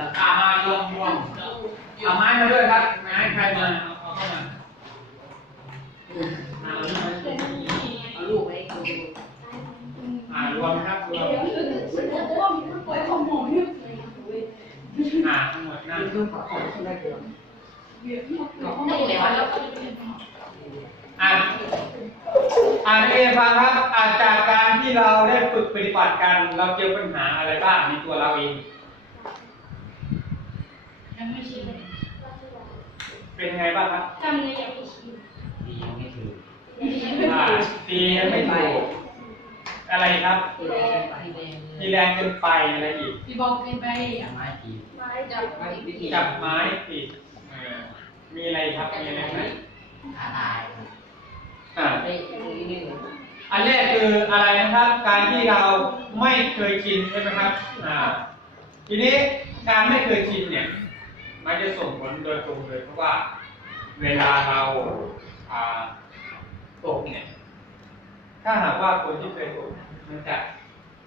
ละอามารวมรวมเอาไม้มาด้วยครับ ไม้ใครมาเอาเอาเข้ามามาเอาลูกมาเอาลูกไว้ดูอ่ารวมนะครับรวมปล่อยของหมอเนี่ยอ่าทั้งหมดนั่นดูขอขอที่แรกเดียวได้แล้วแล้วก็อ่าอ่านักเรียนฟังครับอาจากการที่เราได้ฝึกปฏิบัติกัน เราเจอปัญหาอะไรบ้างในตัวเราเอง ยังไม่ชินเป็นยังไงบ้างครับจำเลยยังไม่ชินดียังไม่ถืออ่าตีกันไม่ถูกอะไรครับที่แรกไปแดงมีแรงเกินไปอะไรอีกพี่บอกเกินไปอย่างไม้ตีจับไม่วิธีจับไม้ติดเอ่อมีอะไรครับมีอะไรไหมท้าทายอ่าได้นิดนึงอันแรกคืออะไรนะครับ การที่เราไม่เคยชินใช่ไหมครับอ่าทีนี้การไม่เคยชินเนี่ย มันจะส่งผลโดยตรงเลยเพราะว่าเวลาเราอ่าตกเนี่ย ถ้าหากว่าคนที่เคยตกมันจะ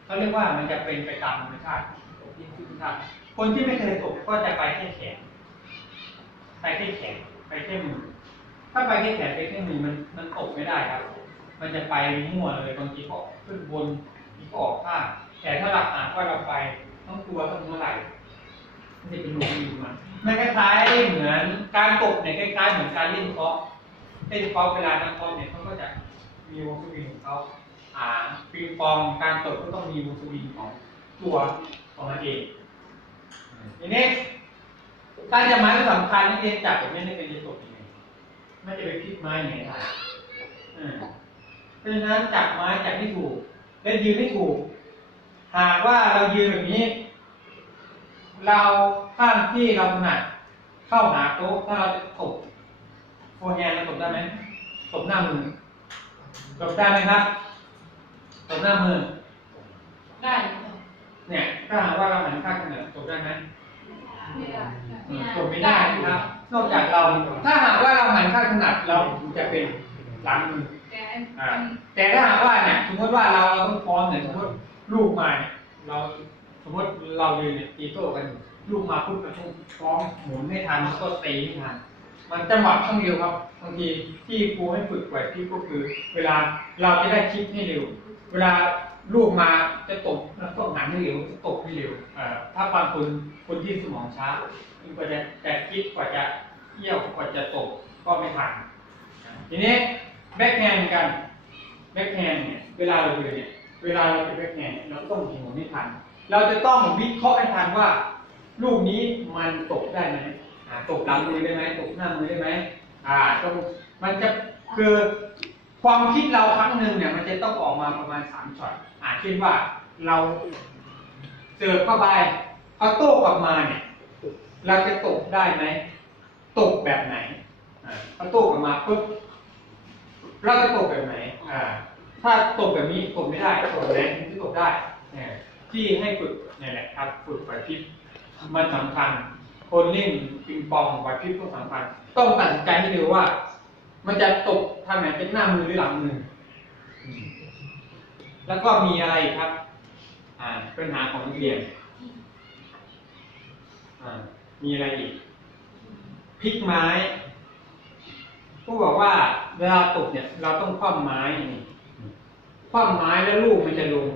เขาเรียกว่ามันจะเป็นไปตามธรรมชาติตกที่ธรรมชาติคนที่ไม่เคยตกก็จะไปแค่แขนไปแค่แขนไปแค่มือถ้าไปแค่แขนไปแค่มือมันมันตกไม่ได้ครับ มันจะไปมั่วเลยบางทีก็ขึ้นบนมีก็ออกข้างแต่ถ้าเราอ่านว่าเราไปต้องตัวต้องเมื่อไหร่ จะเป็นรูอยู่มันมันคล้ายๆเหมือนการตกเนี่ยคล้ายๆเหมือนการเล่นเคาะเล่นเคาะเวลานักเคาะเนี่ยเขาก็จะมีวงสวิงของเขาอ่าปิงปองการตกก็ต้องมีวงสวิงของตัวของมันเองทีนี้การจะไม้ก็สำคัญนี่เรียนจับแบบนี้ในการจะตกยังไงไม่จะไปพลิกไม้ยังไงได้อืมเพราะฉะนั้นจับไม้จับไม่ถูกและยืนไม่ถูก หากว่าเรายืนแบบนี้ เราข้างที่เราถนัดเข้าหาโต๊ะถ้าเราจะตบโฟร์แฮนด์เราตบได้ไหมตบหน้ามือตบได้ไหมครับตบหน้ามือ ได้เนี่ยถ้าหากว่าเราหันข้างถนัดตบได้ไหมไม่ได้อืมตบไม่ได้นะครับ นอกจากเรา ถ้าหากว่าเราหันข้างถนัดเราจะเป็นหลังมือแต่อ่าแต่ถ้าหากว่าเนี่ยสมมติว่าเราเราต้องพร้อมเนี่ยสมมติลูกมาเนี่ยเราส มมติเรายืนเนี่ยตีโต้กันลูกมาปุ๊บเราต้องพร้อมหมุนให้ทันแล้วก็ตีให้ทันมันจังหวะต้องเร็วครับบางทีที่ครูให้ฝึกไหวที่ก็คือ เวลาเราจะได้คิดให้เร็ว เวลาลูกมาจะตกเราต้องหันให้เร็วจะตกให้เร็วถ้าบางคนคนที่สมองช้ากว่าจะจะคิดกว่าจะเอี้ยวกว่าจะตกก็ไม่ทันทีนี้แบ็คแฮนด์กันแบ็คแฮนด์เนี่ยเวลาเราเดินเนี่ยเวลาเราจะแบ็คแฮนด์เราต้องห็นให้ทัน เราจะต้องวิเคราะห์ให้ทันว่า ลูกนี้มันตกได้ไหมอ่าตกหลังมือได้ไหมตกหน้ามือได้ไหมอ่าต้องมันจะคือความคิดเราครั้งหนึ่งเนี่ย มันจะต้องออกมาประมาณสามช็อตอ่าเช่นว่าเราเสิร์ฟเข้าไปเขาโต้กลับมาเนี่ย เราจะตกได้ไหมตกแบบไหนอ่าเขาโต้กลับมาปุ๊บเราจะตกแบบไหนอ่าถ้าตกแบบนี้ตกไม่ได้ตกแบบไหนถึงจะตกได้เนี่ย ที่ให้ฝึกเนี่ยแหละครับฝึกไหวพริบมันสำคัญ คนเล่นปิงปองไหวพริบก็สำคัญ ต้องตัดสินใจให้ดูว่า มันจะตกทางไหนเป็นหน้ามือหรือหลังมือ แล้วก็มีอะไรครับ อ่าปัญหาของนักเรียนอ่ามีอะไรอีกพลิกไม้ผู้บอกว่าเวลาตกเนี่ย เราต้องคว่ำไม้นี่คว่ำไม้แล้วลูกมันจะลง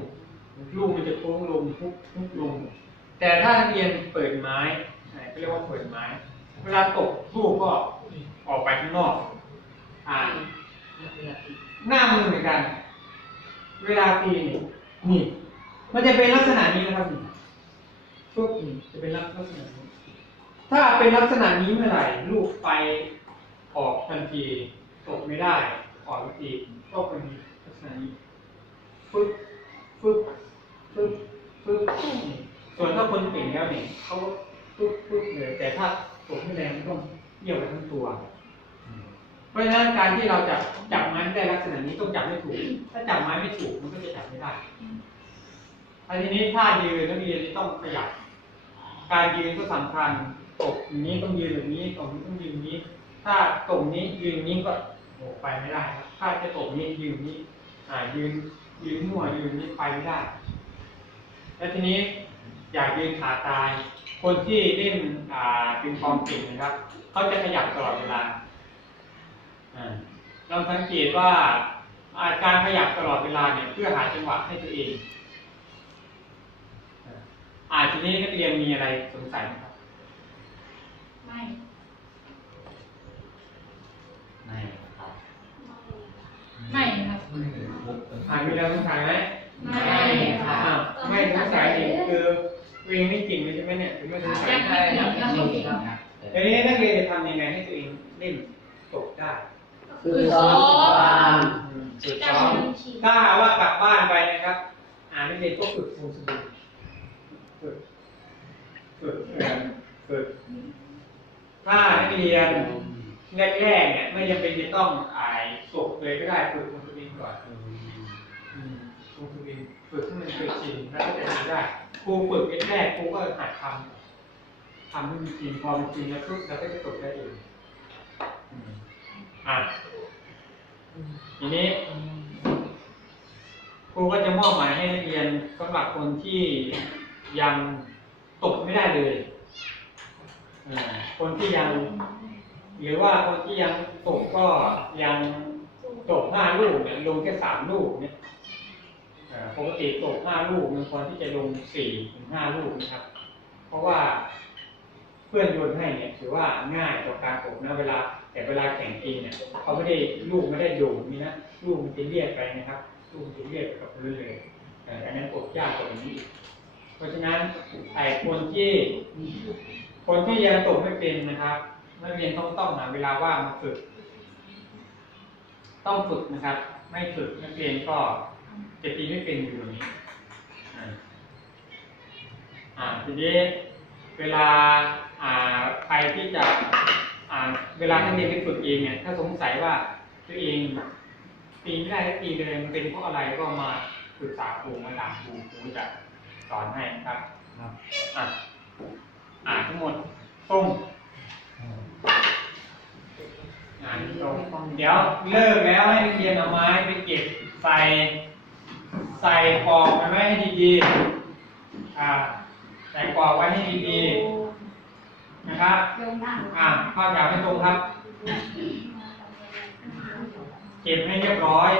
ลูกมันจะโค้งลงทุกทุกลง แต่ถ้านักเรียนเปิดไม้อ่เขาเรียกว่าเปิดไม้ เวลาตกลูกก็ออกไปข้างนอกอ่าหน้ามือเหมือนกัน เวลาตีนี่นี่มันจะเป็นลักษณะนี้นะครับนี่ปุ๊บนี่จะเป็นลักษณะนี้ถ้าเป็นลักษณะนี้เมื่อไหร่ลูกไปออกทันทีตกไม่ได้ออกทันทีก็เป็นลักษณะนี้ฟึบฟึบ ฟึบฟึบนี่ส่วนถ้าคนเก่งแล้วเนี่ยเขาฟึบฟึบเลย แต่ถ้าตกไม่แรงมันต้องเยี่ยวไปทั้งตัว เพราะฉะนั้นการที่เราจะจับไม้ได้ลักษณะนี้ต้องจับให้ถูก ถ้าจับไม้ไม่ถูกมันก็จะจับไม่ได้อันทีนี้ถ้ายืนนักเรียนต้องขยับการยืนก็สำคัญตกอย่างนี้ต้องยืนแบบนี้ตกนี้ต้องยืนนี้ ถ้าตกนี้ยืนนี้ก็โอ้ไปไม่ได้ครับถ้าจะตกนี้ยืนนี้อ่ายืนยืนมั่วยืนนี้ไปไม่ได้ แล้วทีนี้อยากยืนขาตาย คนที่เล่นอ่าปิงปองเก่งนะครับเขาจะขยับตลอดเวลาอ่าลองสังเกตว่าอาการขยับตลอดเวลาเนี่ยเพื่อหาจังหวะให้ตัวเองอ่าอ่าทีนี้นักเรียนมีอะไรสงสัยไหมครับ ไม่ ไม่ครับ ไม่ครับอ่านมีอะไรสงสัยไหม ตัวเองไม่จริงเลยใช่ไหมเนี่ยถึงไม่สงสัยใช่ครับครับทีนี้นักเรียนจะทำยังไงให้ตัวเองเล่นตกได้ คือซ้อมความฝึกซ้อมถ้าหากว่ากลับบ้านไปนะครับ อ่านนักเรียนก็ฝึกฟูสบู่ฝึกฝึกเอ่อฝึกถ้านักเรียนแรกๆเนี่ยไม่จำเป็นจะต้องอ่ายตกเลยก็ได้ฝึกฟูสบู่ก่อน อืมครูฝึกเอง ฝึกให้มันเคยชินแล้วก็จะทำได้ครูฝึกแรกๆครูก็หัดทำทำให้มันชินพอมันชินแล้วปุ๊บเราก็จะฝึกได้เองอะทีนี้ครูก็จะมอบหมายให้นักเรียนสำหรับคนที่ยังตกไม่ได้เลยคนที่ยัง หรือว่าคนที่ยังตกก็ยังตกห้าลูกเนี่ยลงแค่สามลูกเนี่ย ปกติตกห้าลูกมันควรที่จะลงสี่ถึงห้าลูกนะครับ เพราะว่าเพื่อนโยนให้เนี่ยถือว่าง่ายต่อการตกนะเวลา แต่เวลาแข่งจริงเนี่ยเขาไม่ได้ลูกไม่ได้โยนนี่นะลูกมันจะเลียดไปนะครับ ลูกมันจะเลียดไปกับพื้นเลยอ่ออันนั้นตกยากกว่านี้เพราะฉะนั้นไอ้คนที่คนที่ยังตกไม่เป็นนะครับนักเรียนต้องต้องหาเวลาว่างมาฝึก ต้องฝึกนะครับ ไม่ฝึกนักเรียนก็ จะตีไม่เป็นอยู่ตรงนี้อ่าทีนี้เวลาอ่าใครที่จะอ่าเวลานักเรียนไปฝึกเองเนี่ยถ้าสงสัยว่าตัวเองตีไม่ได้สักทีเลยมันเป็นเพราะอะไรก็มาปรึกษาครูมาถามครูครูจะสอนให้นะครับอะอ่านทั้งหมดตรงอ่านตรงเดี๋ยวเลิกแล้วให้นักเรียนเอาไม้ไปเก็บใส่ ใส่ปอกมันไว้ให้ดีๆอ่าใส่ปอกไว้ให้ดีๆนะครับอ่าข้าวแถวให้ตรงครับ เก็บให้เรียบร้อย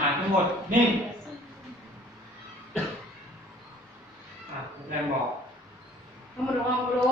อ่าทั้งหมดนิ่งอ่าแรงบอกทำมาดูทำมาดู